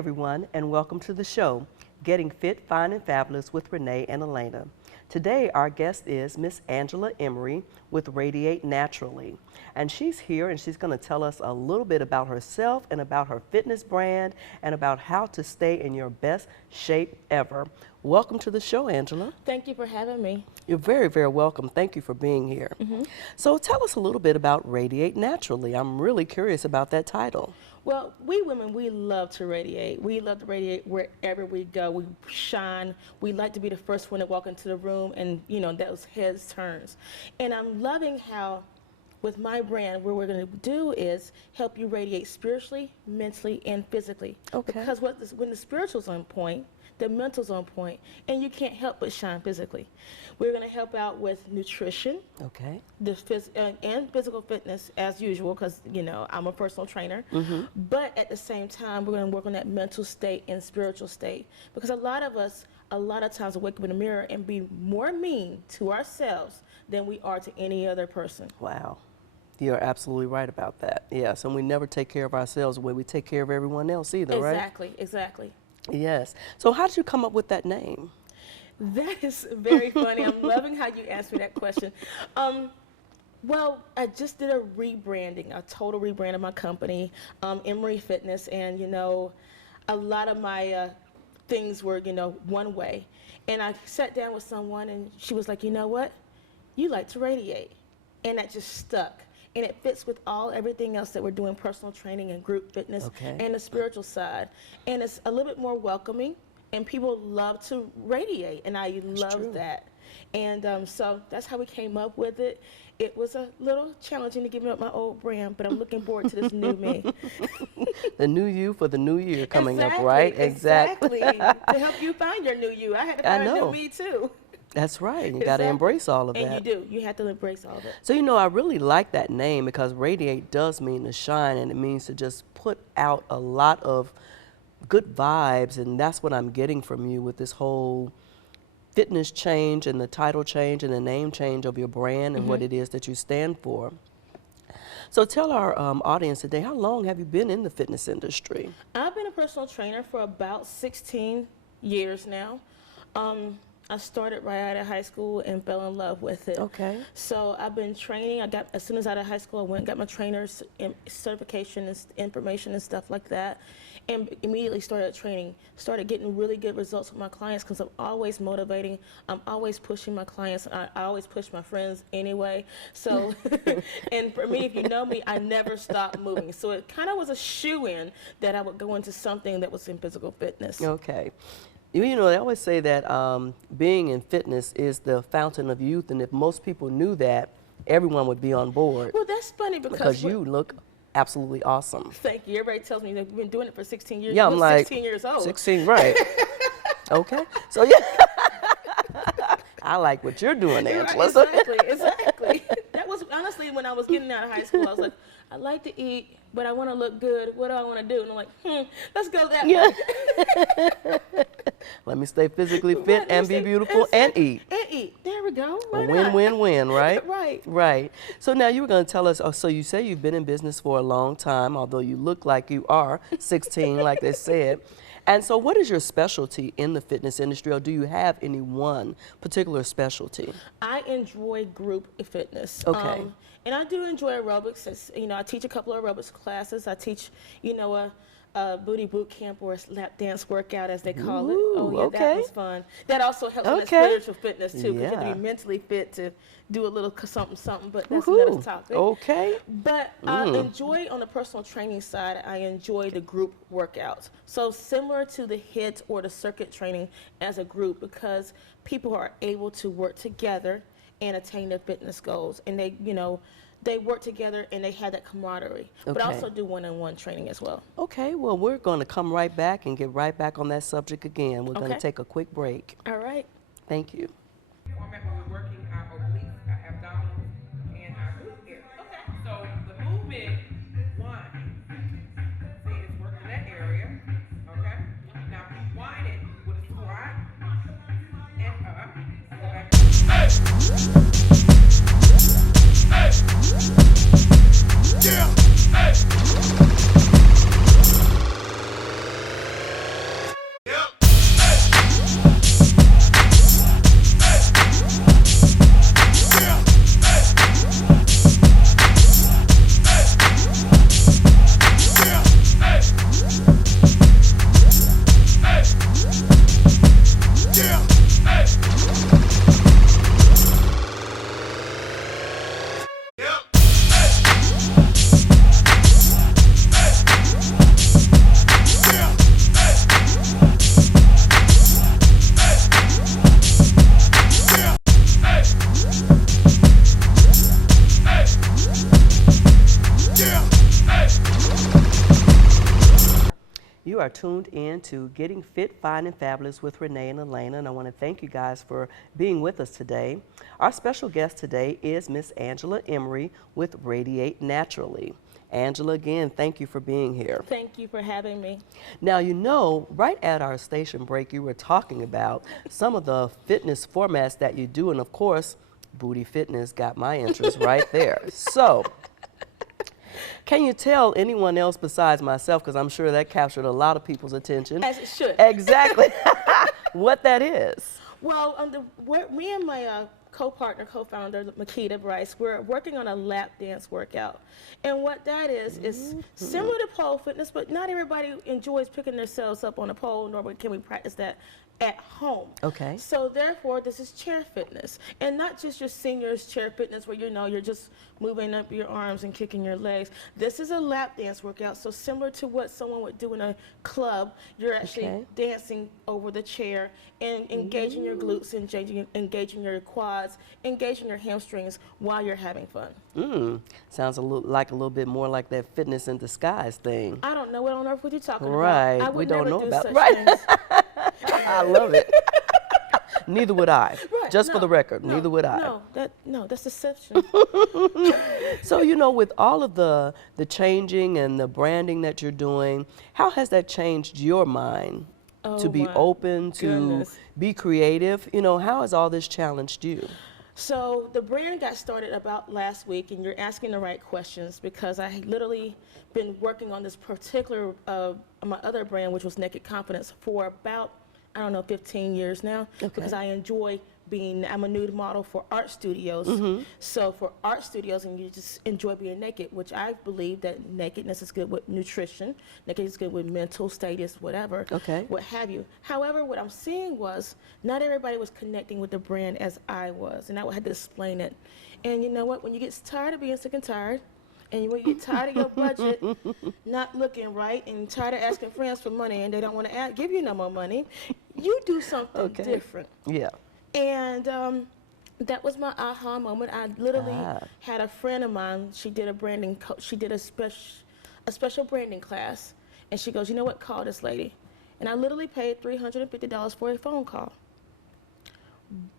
everyone, and welcome to the show, Getting Fit, Fine, and Fabulous with Renee and Elena. Today, our guest is Miss Angela Emory with Radiate Naturally. And she's here and she's going to tell us a little bit about herself and about her fitness brand and about how to stay in your best shape ever. Welcome to the show, Angela. Thank you for having me. You're very, very welcome. Thank you for being here. So tell us a little bit about Radiate Naturally. I'm really curious about that title. Well, we women, we love to radiate. We love to radiate wherever we go. We shine. We like to be the first one to walk into the room and, those heads turns. And I'm loving how with my brand, what we're going to do is help you radiate spiritually, mentally, and physically. Okay. Because when the spiritual's on point, the mental's on point, and you can't help but shine physically. We're going to help out with nutrition, Okay. and physical fitness as usual, because I'm a personal trainer. But at the same time, we're going to work on that mental state and spiritual state, because a lot of times we wake up in the mirror and be more mean to ourselves than we are to any other person. Wow. You're absolutely right about that. Yes, and we never take care of ourselves the way we take care of everyone else either, right? Exactly. Yes. So how did you come up with that name? That is very funny. I'm loving how you asked me that question. Well, I just did a rebranding, a total rebrand of my company, Emory Fitness, and a lot of my things were one way. And I sat down with someone, and she was like, "You know what? You like to radiate," and that just stuck. And it fits with everything else that we're doing, personal training and group fitness, and the spiritual side. And it's a little bit more welcoming, and people love to radiate, and I love that. And so that's how we came up with it. It was a little challenging to give up my old brand, but I'm looking forward to this new me. The new you for the new year coming up, right? Exactly. To help you find your new you. I had to find a new me too. That's right. You got to embrace all of that. And you do. You have to embrace all of it. So, I really like that name because radiate does mean to shine, and it means to just put out a lot of good vibes, and that's what I'm getting from you with this whole fitness change and the title change and the name change of your brand and what it is that you stand for. So tell our audience today, how long have you been in the fitness industry? I've been a personal trainer for about 16 years now. I started right out of high school and fell in love with it. Okay. So I've been training. As soon as out of high school, I went and got my trainer's certification and information and stuff like that, and immediately started training. Started getting really good results with my clients because I'm always motivating. I'm always pushing my clients. I always push my friends anyway. So, and for me, if you know me, I never stop moving. So it kind of was a shoo-in that I would go into something that was in physical fitness. Okay. They always say that being in fitness is the fountain of youth, and if most people knew that, everyone would be on board. Well, that's funny because you look absolutely awesome. Thank you. Everybody tells me that we've been doing it for 16 years. Yeah, I'm like 16 years old. 16, right. Okay. So, yeah. I like what you're doing, Angela. Exactly. That was honestly when I was getting out of high school. I was like, I like to eat, but I want to look good. What do I want to do? And I'm like, let's go that way. Let me stay physically fit and be beautiful and eat. And eat. There we go. A win-win-win, right? Right. So now you were going to tell us, so you say you've been in business for a long time, although you look like you are 16, like they said. And so what is your specialty in the fitness industry, or do you have any one particular specialty? I enjoy group fitness. Okay. And I do enjoy aerobics. I teach a couple of aerobics classes. I teach, a booty boot camp or a lap dance workout, as they call it. Oh, yeah, that was fun. That also helps with spiritual fitness, too, because you have to be mentally fit to do a little something, but that's another topic. Okay. But I enjoy, on the personal training side, I enjoy the group workouts. So similar to the HIIT or the circuit training as a group, because people are able to work together and attain their fitness goals. And they work together and they have that camaraderie. But I also do one-on-one training as well. Okay, well, we're going to come right back and get right back on that subject again. We're going to take a quick break. All right. Thank you. Format where we're working our obliques, our abdominals, and our glute area. Okay. So the movement, one, see, it's working that area. Okay. Now rewind it with a squat and up. Go back. you are tuned in to Getting Fit, Fine, and Fabulous with Renee and Elena, and I want to thank you guys for being with us today. Our special guest today is Miss Angela Emory with Radiate Naturally. Angela, again, thank you for being here. Thank you for having me. Now, you know, right at our station break, you were talking about some of the fitness formats that you do, and of course, booty fitness got my interest right there. So, can you tell anyone else besides myself, because I'm sure that captured a lot of people's attention. As it should. Exactly. What that is. Well, me and my co-partner, co-founder, Makita Bryce, we're working on a lap dance workout. And what that is similar to pole fitness, but not everybody enjoys picking themselves up on a pole, nor can we practice that at home. Okay. So therefore, this is chair fitness, and not just your seniors chair fitness where you're just moving up your arms and kicking your legs. This is a lap dance workout, so similar to what someone would do in a club. You're actually dancing over the chair and engaging your glutes, engaging your quads, engaging your hamstrings while you're having fun. Sounds a little bit more like that fitness in disguise thing. I don't know what on earth what you're talking Right. about. I would We don't never know do about such right. things. I love it. Neither would I. Right, Just for no, the record, no, neither would I. No, that's deception. So, you know, with all of the changing and the branding that you're doing, how has that changed your mind to be my open, to goodness. be creative? You know, how has all this challenged you? So the brand got started about last week, and you're asking the right questions because I had literally been working on this particular, my other brand, which was Naked Confidence, for about, I don't know, 15 years now, because I enjoy I'm a nude model for art studios. So for art studios, and you just enjoy being naked, which I believe that nakedness is good with nutrition, nakedness is good with mental status, whatever, what have you. However, what I'm seeing was not everybody was connecting with the brand as I was, and I had to explain it. And you know what? When you get tired of being sick and tired, and when you get tired of your budget not looking right, and tired of asking friends for money, and they don't want to give you no more money, you do something different. Yeah. And that was my aha moment. I literally had a friend of mine. She did a branding. She did a special branding class, and she goes, "You know what? Call this lady." And I literally paid $350 for a phone call.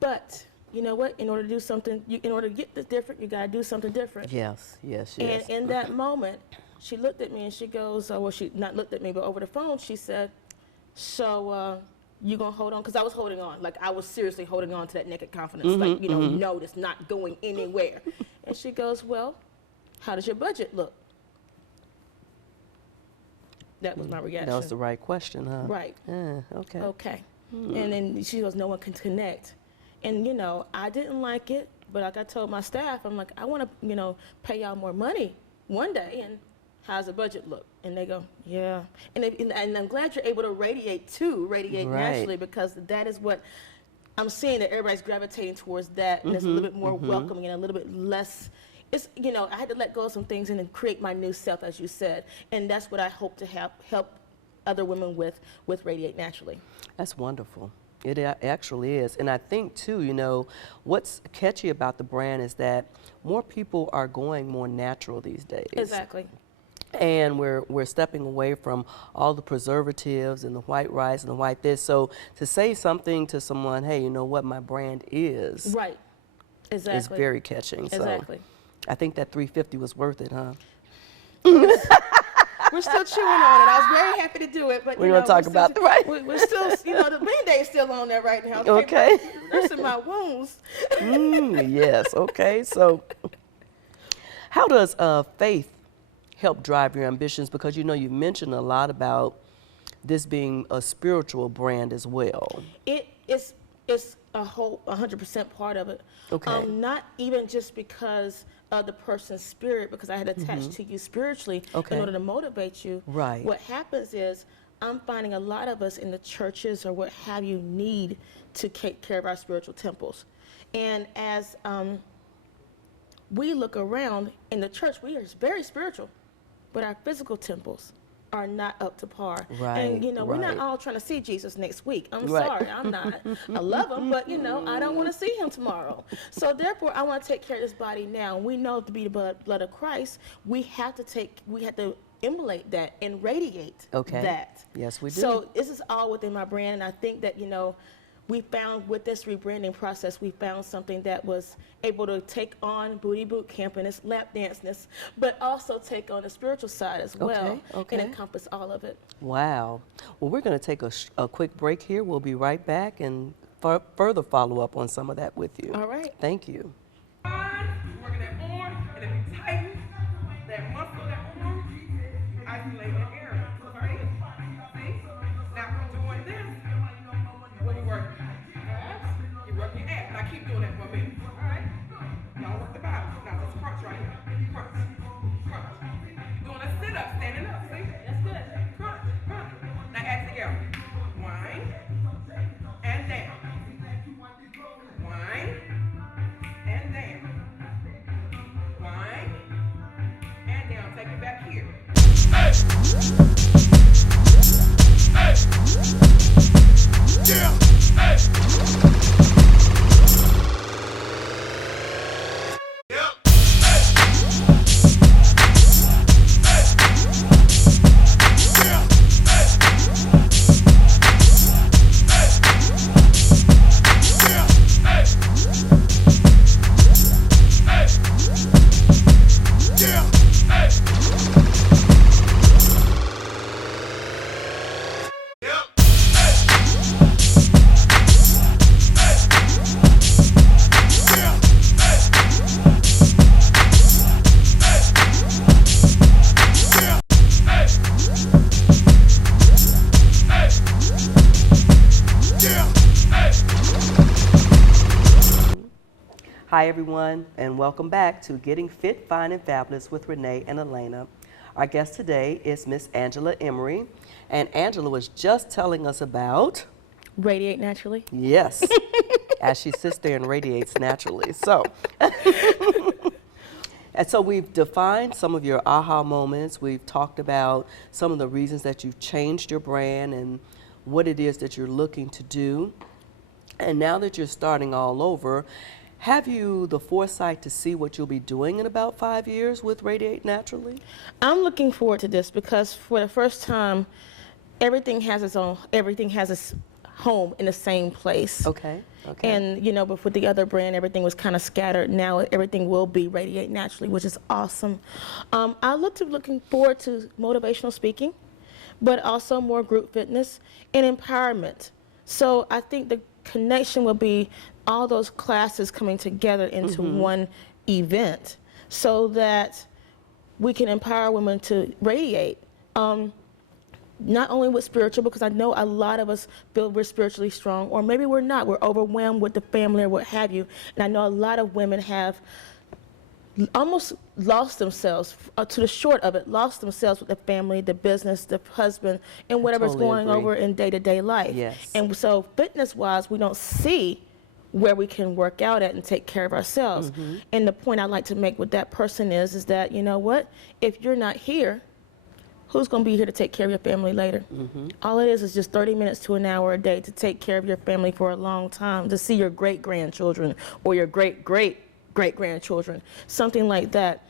But you know what? In order to do something, in order to get this different, you gotta do something different. Yes. And in that moment, she looked at me and she goes, well, she not looked at me, but over the phone, she said, "So you gonna hold on?" Because I was holding on, like I was seriously holding on to that naked confidence, like no, it's not going anywhere. And she goes, "Well, how does your budget look?" That was my reaction. That was the right question, huh? Right. Okay. Okay. And then she goes, "No one can connect." And you know, I didn't like it, but like I told my staff, I'm like, I want to, pay y'all more money one day, and how's the budget look? And they go, "Yeah." And I'm glad you're able to radiate naturally, because that is what I'm seeing, that everybody's gravitating towards that, and it's a little bit more welcoming and a little bit less. It's I had to let go of some things and then create my new self, as you said, and that's what I hope to help other women with Radiate Naturally. That's wonderful. It actually is. And I think, too, what's catchy about the brand is that more people are going more natural these days. Exactly. And we're stepping away from all the preservatives and the white rice and the white this. So to say something to someone, hey, you know what my brand is. Right. Exactly. Is very catching. Exactly. So I think that $350 was worth it, huh? We're still chewing on it. I was very happy to do it, but we're gonna talk about the right. We're still, the Band-Aid's still on there right now. Okay. Nursing my wounds. Yes. Okay. So, how does faith help drive your ambitions? Because you mentioned a lot about this being a spiritual brand as well. It's a whole 100% part of it. Okay. Not even just because of the person's spirit, because I had attached to you spiritually in order to motivate you. Right. What happens is I'm finding a lot of us in the churches or what have you need to take care of our spiritual temples. And as we look around in the church, we are very spiritual, but our physical temples are not up to par. Right, and we're not right. all trying to see Jesus next week. I'm Right. sorry, I'm not. I love him, but I don't want to see him tomorrow. So therefore, I want to take care of this body now. We know to be the blood of Christ, we have to emulate that and radiate Okay. that. Yes, we do. So this is all within my brand, and I think that, you know, we found with this rebranding process, we found something that was able to take on booty boot camp and its lap danceness, but also take on the spiritual side as well, Okay. and encompass all of it. Wow. Well, we're going to take a quick break here. We'll be right back and further follow up on some of that with you. All right. Thank you. Working that arm, and if you tighten that muscle, that arm, you isolate that area. See? Now we're doing this. What we working? Abs. You work your abs. Now keep doing that for a minute. All right. Now work the bottom. Now let's crunch right here. Crunch. Crunch. You're doing a sit up, standing up. See? That's good. Crunch. Crunch. Now exhale. Wind and down. Wind and down. Wind and down. Take it back here. Hi, everyone, and welcome back to Getting Fit, Fine, and Fabulous with Renee and Elena. Our guest today is Miss Angela Emory, and Angela was just telling us about, Radiate naturally. yes, as she sits there and radiates naturally. So, and so we've defined some of your aha moments. We've talked about some of the reasons that you've changed your brand and what it is that you're looking to do. And now that you're starting all over, have you the foresight to see what you'll be doing in about 5 years with Radiate Naturally? I'm looking forward to this because for the first time, everything has its home in the same place. Okay. Okay. And, you know, but with the other brand, everything was kind of scattered. Now everything will be Radiate Naturally, which is awesome. Looking forward to motivational speaking, but also more group fitness and empowerment. So I think the connection will be all those classes coming together into one event so that we can empower women to radiate. Not only with spiritual, because I know a lot of us feel we're spiritually strong, or maybe we're not. We're overwhelmed with the family or what have you. And I know a lot of women have almost lost themselves, to the short of it, lost themselves with the family, the business, the husband, and whatever's totally going agree. over in day-to-day life. Yes. And so fitness-wise, we don't see where we can work out at and take care of ourselves. And the point I'd like to make with that person is that, you know what, if you're not here, who's going to be here to take care of your family later? All it is just 30 minutes to an hour a day to take care of your family for a long time, to see your great-grandchildren or your great-great-great-grandchildren, something like that.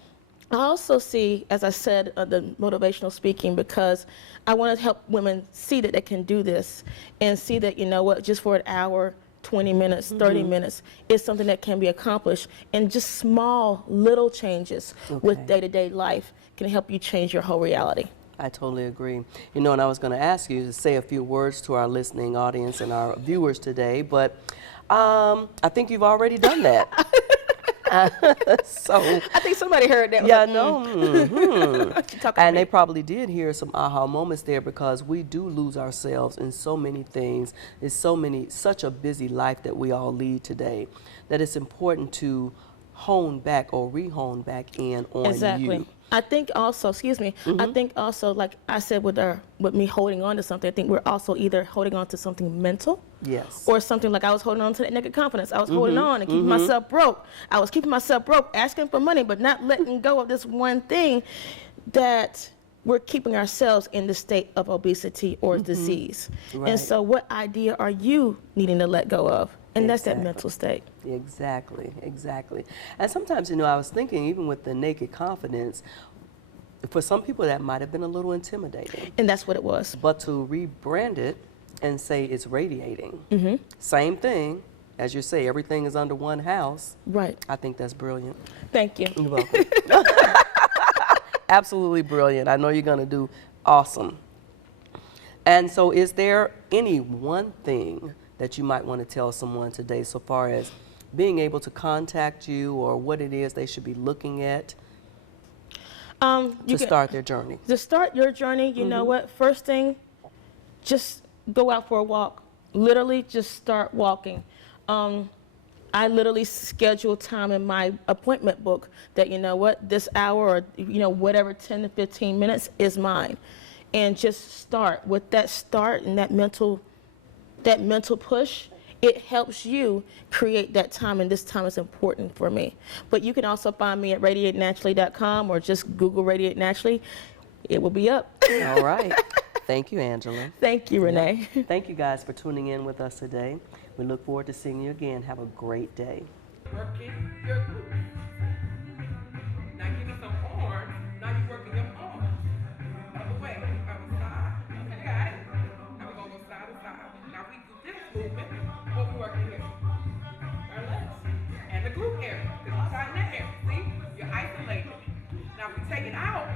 I also see, as I said, the motivational speaking, because I want to help women see that they can do this and see that, you know what, just for an hour, 20 minutes, 30 minutes is something that can be accomplished. And just small, little changes with day-to-day life can help you change your whole reality. I totally agree. You know, and I was going to ask you to say a few words to our listening audience and our viewers today, but I think you've already done that. So I think somebody heard that. yeah, no. And They they probably did hear some aha moments there, because we do lose ourselves in so many things. It's such a busy life that we all lead today, that it's important to hone back or re-hone back in on Exactly. you. I think also, I think also, like I said, with me holding on to something, I think we're also either holding on to something mental, Yes. or something like I was holding on to that naked confidence. I was holding on and keeping myself broke. I was keeping myself broke, asking for money, but not letting go of this one thing, that we're keeping ourselves in the state of obesity or disease. Right. And so what idea are you needing to let go of? And that's that Exactly. mental state. Exactly, exactly. And sometimes, you know, I was thinking, even with the naked confidence, for some people that might have been a little intimidating. And that's what it was. But to rebrand it and say it's radiating, same thing, as you say, everything is under one house. Right. I think that's brilliant. Thank you. You're welcome. Absolutely brilliant. I know you're going to do awesome. And so, is there any one thing that you might want to tell someone today so far as being able to contact you or what it is they should be looking at to start their journey? To start your journey, you know what? First thing, just go out for a walk. Literally, just start walking. I literally schedule time in my appointment book that, you know what, this hour or, you know, whatever 10 to 15 minutes is mine. And just start. With that start and that mental push, it helps you create that time, and this time is important for me. But you can also find me at radiatenaturally.com or just Google Radiate Naturally. It will be up. All right. Thank you, Angela. Thank you, Renee. Thank you guys for tuning in with us today. We look forward to seeing you again. Have a great day. Working your glutes. Now give me some arms. Now you're working your arms. Other way. Other side. Okay, got it? Now we're going to go side to side. Now we do this movement. What we working here? Our legs. And the glute area. Because you tighten that area. See? You're isolating. Now we take it out.